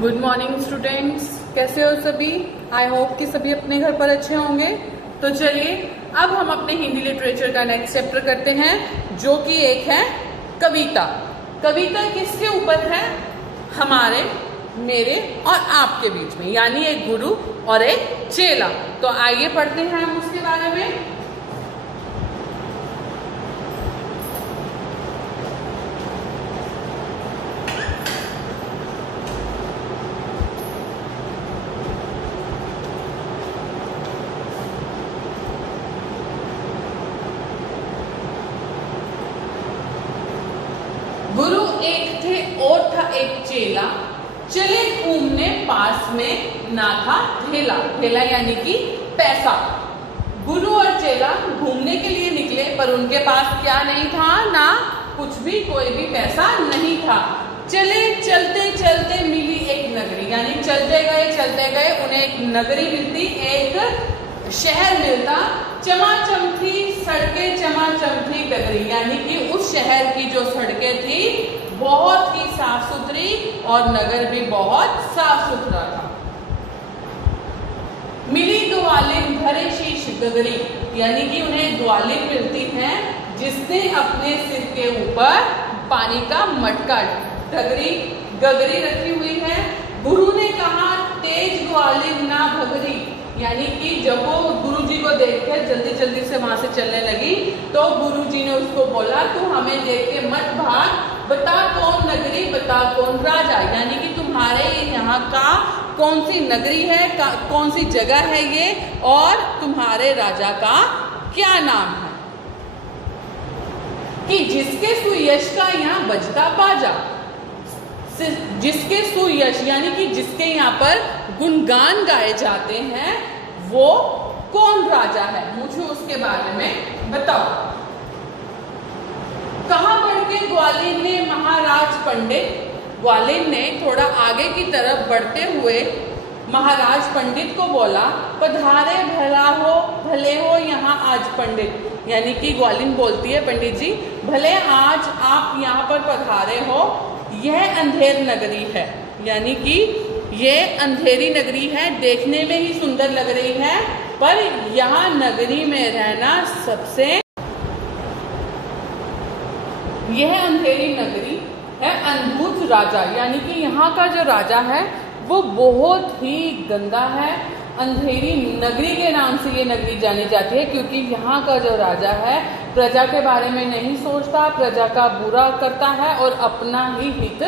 Good morning students, कैसे हो सभी। आई होप कि सभी अपने घर पर अच्छे होंगे। तो चलिए अब हम अपने हिंदी लिटरेचर का नेक्स्ट चैप्टर करते हैं, जो कि एक है कविता। कविता किसके ऊपर है? हमारे, मेरे और आपके बीच में, यानी एक गुरु और एक चेला। तो आइए पढ़ते हैं हम उसके बारे में। गुरु एक थे और था एक चेला, चले घूमने पास में ना था ढेला। ढेला यानी कि पैसा। गुरु और चेला घूमने के लिए निकले, पर उनके पास क्या नहीं था? ना कुछ भी, कोई भी पैसा नहीं था। चले चलते चलते मिली एक नगरी, यानी चलते गए उन्हें एक नगरी मिलती, एक शहर मिलता। चमाचम थी सड़कें, चमाचम थी डगरी, यानी कि उस शहर की जो सड़कें थी बहुत ही साफ सुथरी और नगर भी बहुत साफ सुथरा था। मिली ग्वालिन भरे शीश गगरी, यानी कि उन्हें ग्वालिन मिलती है जिसने अपने सिर के ऊपर पानी का मटका, गगरी रखी हुई है। गुरु ने कहा तेज ग्वालिन ना भगरी, यानी कि जब वो गुरुजी को देखकर जल्दी जल्दी से वहां से चलने लगी, तो गुरुजी ने उसको बोला तू हमें देख के मत भाग, बता कौन नगरी, बता कौन राजा, यानी कि तुम्हारे यहाँ का कौन सी नगरी है, कौन सी जगह है ये, और तुम्हारे राजा का क्या नाम है। कि जिसके सुयश का यहाँ बजता बाजा, जिसके सुयश यानी कि जिसके यहाँ पर गुणगान गाए जाते हैं, वो कौन राजा है, मुझे उसके बारे में बताओ। कहां बढ़ के ग्वालिन ने महाराज पंडित, ग्वालिन ने थोड़ा आगे की तरफ बढ़ते हुए महाराज पंडित को बोला पधारे भले हो यहाँ आज पंडित, यानी कि ग्वालिन बोलती है पंडित जी भले आज आप यहाँ पर पधारे हो, यह अंधेर नगरी है, यानी कि ये अंधेरी नगरी है, देखने में ही सुंदर लग रही है, पर यहाँ नगरी में रहना सबसे, यह अंधेरी नगरी है अद्भुत राजा, यानी कि यहाँ का जो राजा है वो बहुत ही गंदा है। अंधेरी नगरी के नाम से ये नगरी जानी जाती है, क्योंकि यहाँ का जो राजा है प्रजा के बारे में नहीं सोचता, प्रजा का बुरा करता है और अपना ही हित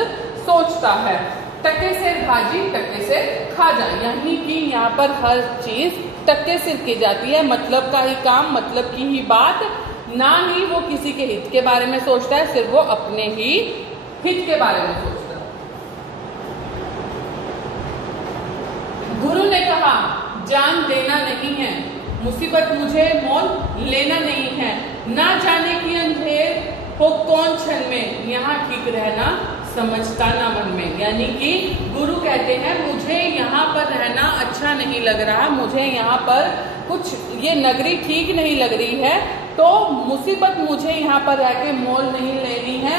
सोचता है। टके से भाजी टके से खा जाए, यानी कि यहाँ पर हर चीज टके से की जाती है, मतलब का ही काम, मतलब की ही बात, ना ही वो किसी के हित के बारे में सोचता है, सिर्फ वो अपने ही हित के बारे में सोचता है। गुरु ने कहा जान देना नहीं है, मुसीबत मुझे मोल लेना नहीं है, ना जाने की अंधेर हो कौन क्षण में, यहाँ ठीक रहना समझता ना मन में, यानी कि गुरु कहते हैं मुझे यहाँ पर रहना अच्छा नहीं लग रहा, मुझे यहाँ पर कुछ ये नगरी ठीक नहीं लग रही है, तो मुसीबत मुझे यहाँ पर रह के मोल नहीं लेनी है,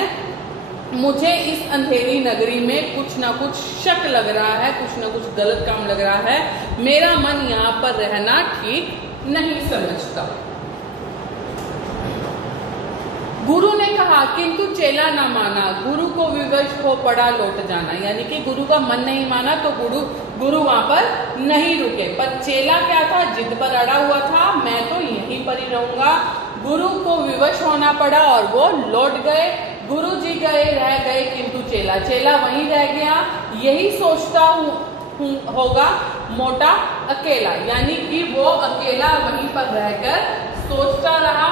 मुझे इस अंधेरी नगरी में कुछ ना कुछ शक लग रहा है, कुछ ना कुछ गलत काम लग रहा है, मेरा मन यहाँ पर रहना ठीक नहीं समझता। गुरु ने कहा किंतु चेला न माना, गुरु को विवश हो पड़ा लौट जाना, यानी कि गुरु का मन नहीं माना तो गुरु वहां पर नहीं रुके, पर चेला क्या था, जिद पर अड़ा हुआ था, मैं तो यहीं पर ही रहूंगा। गुरु को विवश होना पड़ा और वो लौट गए। गुरु जी रह गए किंतु चेला वहीं रह गया। यही सोचता होगा मोटा अकेला, यानी कि वो अकेला वहीं पर रहकर सोचता रहा।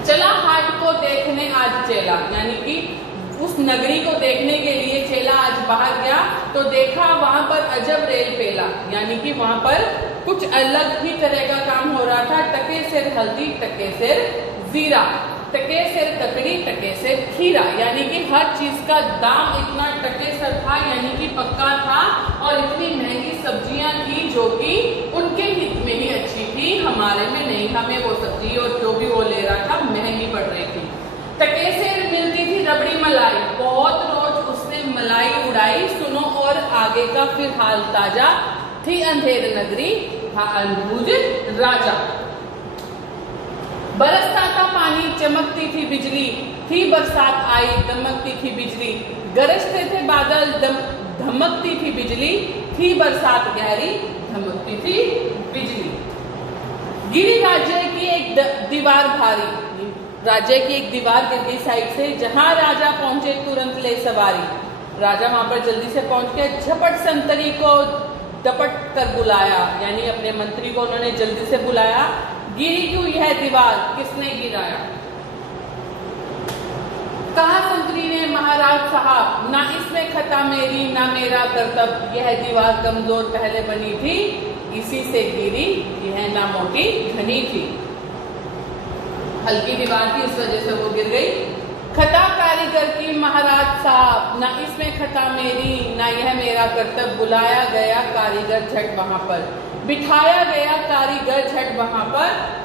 चला हाट को देखने आज चेला, यानी कि उस नगरी को देखने के लिए चेला आज बाहर गया, तो देखा वहां पर अजब रेल पेला, यानी कि वहां पर कुछ अलग ही तरह का काम हो रहा था। टके सिर हल्दी टके सिर जीरा, टके सिर ककड़ी टके सिर खीरा, यानी कि हर चीज का दाम इतना टके सर था, यानी कि पक्का था, और इतनी महंगी सब्जियां थी जो कि उनके हित में ही अच्छी थी, हमारे में नहीं, हमें वो सब्जी और जो भी वो ले रहा था महंगी पड़ रही थी। टके सिर मिलती थी रबड़ी मलाई, बहुत रोज उसने मलाई आगे का फिर हाल ताजा, थी अंधेर नगरी था अनबूझ राजा। बरसता था पानी चमकती थी बिजली, थी बरसात आई दमकती थी बिजली, गरजते थे बादल धमकती थी बिजली, थी बरसात गहरी धमकती थी बिजली। गिरी राज्य की एक दीवार भारी, राज्य की एक दीवार गिर गई साइड से, जहां राजा पहुंचे तुरंत ले सवारी। राजा वहां पर जल्दी से पहुंच के झपट संतरी को दपट कर बुलाया, यानी अपने मंत्री को उन्होंने जल्दी से बुलाया। गिरी क्यों यह दीवार, किसने गिराया? कहा संतरी ने महाराज साहब, ना इसमें खता मेरी ना मेरा कर्तव्य, यह दीवार कमजोर पहले बनी थी, इसी से गिरी, यह ना मोटी घनी थी। हल्की दीवार थी, इस वजह से वो गिर गई। खता कारीगर की महाराज साहब, ना इसमें खता मेरी ना यह मेरा कर्तव्य, बुलाया गया कारीगर झट वहां पर, बिठाया गया कारीगर झट वहां पर।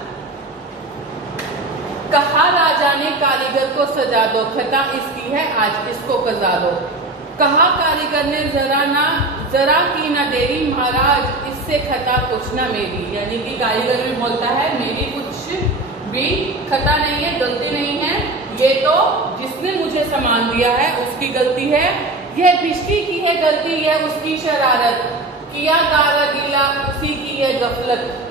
कहा राजा ने कारीगर को सजा दो, खता इसकी है आज इसको कजा दो। कहा कारीगर ने जरा की ना देरी, महाराज इससे खता कुछ ना मेरी, यानी कि कारीगर भी बोलता है मेरी कुछ भी खता नहीं है, गलती नहीं है, ये तो जिसने मुझे सामान दिया है उसकी गलती है, यह भिष्टी की है गलती, यह उसकी शरारत, किया गारा गीला उसी की यह गफलत।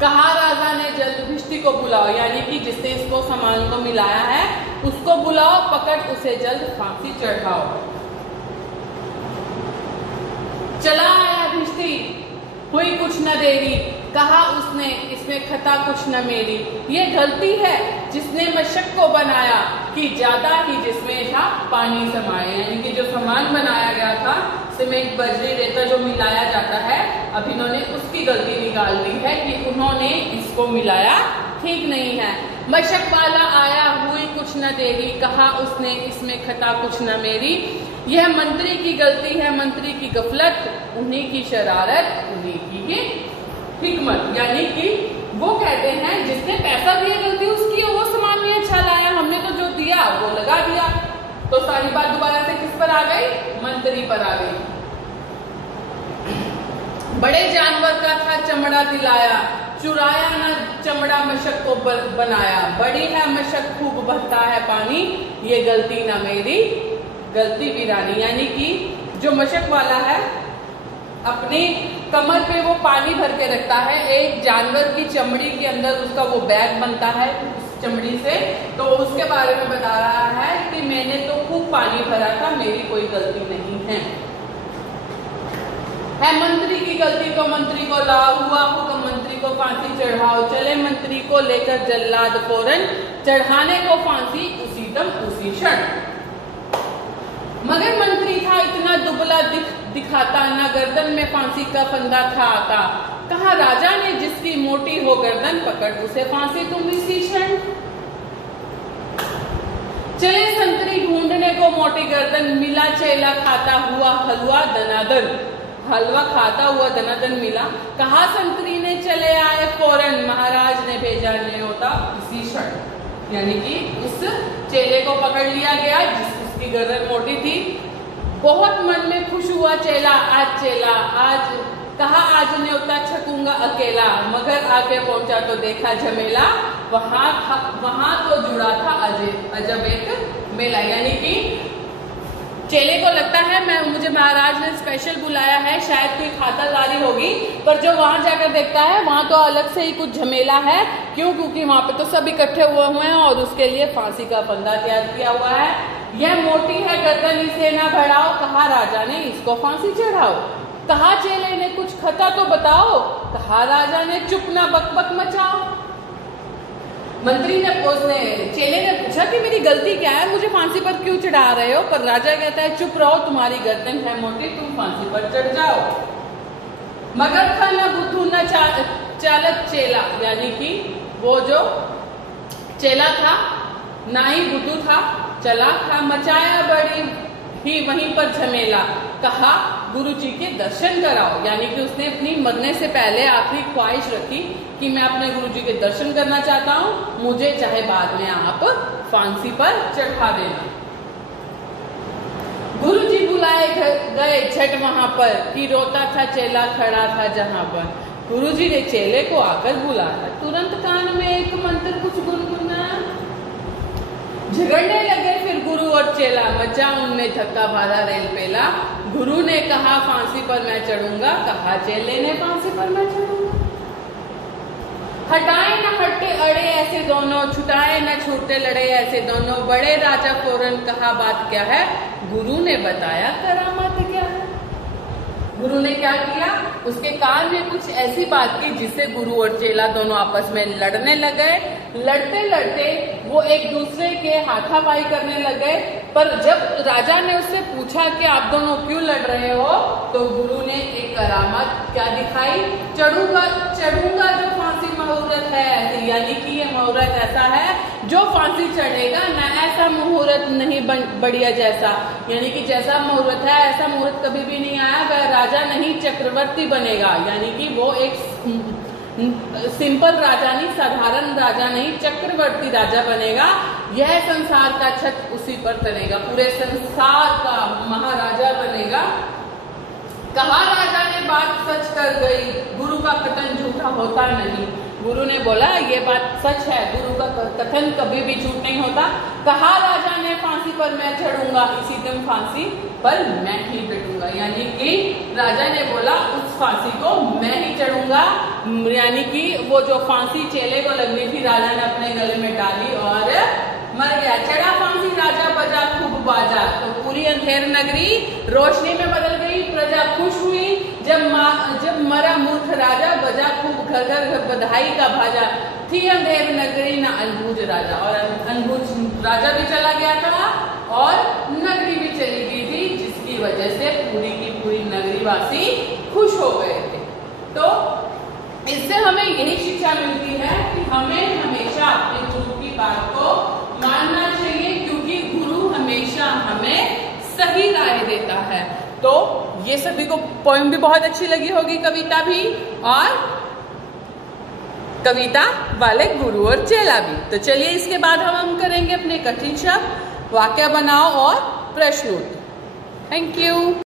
कहा राजा ने जल्द भिष्टी को बुलाओ, यानी कि जिसने इसको सामान को मिलाया है उसको बुलाओ, पकड़ उसे जल्द फांसी चढ़ाओ। चला आया भिष्टी हुई कुछ न देरी, कहा उसने इसमें खता कुछ न मेरी, ये गलती है जिसने मशक को बनाया, कि ज्यादा ही जिसमें था पानी समाया, यानी कि जो सामान बनाया गया था सीमेंट बजरी रेता जो मिलाया जाता है, अब इन्होंने उसकी गलती निकाल दी है कि उन्होंने इसको मिलाया ठीक नहीं है। मशक वाला आया हुई कुछ न देरी, कहा उसने इसमें खता कुछ न मेरी, यह मंत्री की गलती है मंत्री की गफलत, उन्हीं की शरारत उन्हीं की ही हिकमत। यानी कि वो कहते हैं जिसने पैसा दिया गलती उसकी, वो सामान नहीं अच्छा लाया, हमने तो जो दिया वो लगा दिया, तो सारी बात दोबारा से किस पर आ गई? मंत्री पर आ गई। बड़े जानवर का था चमड़ा दिलाया, चुराया न चमड़ा मशक को बनाया, बड़ी है मशक खूब बहता है पानी, ये गलती ना मेरी गलती वीरानी। यानी कि जो मशक वाला है अपनी कमर पे वो पानी भर के रखता है, एक जानवर की चमड़ी के अंदर उसका वो बैग बनता है उस चमड़ी से, तो उसके बारे में बता रहा है कि मैंने तो खूब पानी भरा था, मेरी कोई गलती नहीं है। मंत्री की गलती तो मंत्री को लाओ, हुआ हुक्म मंत्री को फांसी चढ़ाओ, चले मंत्री को लेकर जल्लाद फौरन, चढ़ाने को फांसी उसी दम उसी क्षण। मगर मंत्री था इतना दुबला दिखाता, न गर्दन में फांसी का फंदा था आता, कहा राजा ने जिसकी मोटी हो गर्दन, पकड़ उसे फांसी तुम इसी क्षण। चले संतरी ढूंढने को मोटी गर्दन, मिला चेला खाता हुआ हलवा दनादन, हलवा खाता हुआ दनादन मिला, कहा संतरी ने चले आए फौरन, महाराज ने भेजा न्योता इसी क्षण। यानी कि उस चेले को पकड़ लिया गया जिसकी गर्दन मोटी थी। बहुत मन में खुश हुआ चेला, आज कहा आज न्योता छकूंगा अकेला, मगर आके पहुंचा तो देखा झमेला, वहां तो जुड़ा था अजब एक मेला। यानी कि चेले को लगता है मुझे महाराज ने स्पेशल बुलाया है, शायद कोई खातिरदारी होगी, पर जो वहां जाकर देखता है वहां तो अलग से ही कुछ झमेला है। क्यों? क्योंकि वहां पे तो सब इकट्ठे हुए हैं और उसके लिए फांसी का फंदा तैयार किया हुआ है। यह मोटी है गर्दन इसे ना बढ़ाओ, कहा राजा ने इसको फांसी चढ़ाओ। कहा चेले ने कुछ खता तो बताओ, कहा राजा ने चुप ना बकबक मचाओ। मंत्री ने चेले ने पूछा कि मेरी गलती क्या है, मुझे फांसी पर क्यों चढ़ा रहे हो? पर राजा कहता है चुप रहो, तुम्हारी गर्दन है मोटी, तुम फांसी पर चढ़ जाओ। मगर था न बुद्धू न चालक चेला, यानी कि वो जो चेला था ना ही बुद्धू था, चला था, मचाया बड़ी ही वहीं पर झमेला, कहा गुरुजी के दर्शन कराओ। यानी कि उसने अपनी मरने से पहले आखिरी ख्वाहिश रखी कि मैं अपने गुरुजी के दर्शन करना चाहता हूँ, मुझे चाहे बाद में आप फांसी पर चढ़ा देना। गुरुजी बुलाए गए झट वहां पर कि रोता था चेला खड़ा था जहां पर। गुरुजी ने चेले को आकर बुलाया, तुरंत कान में एक मंत्र कुछ गुनगुनाया। झगड़ने लगे फिर गुरु और चेला, मचा उनमें धक्का बाधा रेल पेला। गुरु ने कहा फांसी पर मैं चढ़ूंगा, कहा चेले ने फांसी पर मैं चढ़ूंगा। हटाए न हटते अड़े ऐसे दोनों, छुटाए न छूटते लड़े ऐसे दोनों। बड़े राजा फौरन कहा बात क्या है, गुरु ने बताया करामात क्या है। गुरु ने क्या किया, उसके कान में कुछ ऐसी बात की जिससे गुरु और चेला दोनों आपस में लड़ने लगे। लड़ते लड़ते वो एक दूसरे के हाथापाई करने लगे। पर जब राजा ने उससे पूछा कि आप दोनों क्यों लड़ रहे हो, तो गुरु ने एक करामात क्या दिखाई, चढ़ूंगा जो फांसी मुहूर्त है, यानी कि ये मुहूर्त ऐसा है जो फांसी चढ़ेगा ना, ऐसा मुहूर्त नहीं बढ़िया जैसा, यानी कि जैसा मुहूर्त है ऐसा मुहूर्त कभी भी नहीं आया। वह राजा नहीं चक्रवर्ती बनेगा, यानी कि वो एक सिंपल राजा नहीं, साधारण राजा नहीं, चक्रवर्ती राजा बनेगा। यह संसार का छत उसी पर तनेगा, पूरे संसार का महाराजा बनेगा। कहा राजा ने बात सच कर गई, गुरु का कथन झूठा होता नहीं। गुरु ने बोला ये बात सच है, गुरु का कथन कभी भी झूठ नहीं होता। कहा राजा ने फांसी पर मैं चढ़ूंगा, इसी दिन फांसी पर मैं ही डटूंगा, यानी कि राजा ने बोला उस फांसी को मैं ही चढ़ूंगा। यानी कि वो जो फांसी चेले को लगनी थी राजा ने अपने गले में डाली और मर गया। चढ़ा फांसी राजा बजा खूब बाजा, तो पूरी अंधेर नगरी रोशनी में बदल गई। प्रजा खुश हुई जब मरा मूर्ख राजा, बजा खूब घर घर बधाई का भाजा। थी अंधेर नगरी ना अनबूझ राजा, और अनबूझ राजा भी चला गया था और नगरी भी चली गई थी, जिसकी वजह से पूरी की पूरी नगरीवासी खुश हो गए थे। तो इससे हमें यही शिक्षा मिलती है कि हमें हमेशा अपने गुरु की बात को मानना चाहिए, क्योंकि गुरु हमेशा हमें सही राय देता है। तो ये सभी को पोएम भी बहुत अच्छी लगी होगी, कविता भी, और कविता वाले गुरु और चेला भी। तो चलिए इसके बाद हम करेंगे अपने कठिन शब्द, वाक्य बनाओ और प्रश्न उत्तर। Thank you.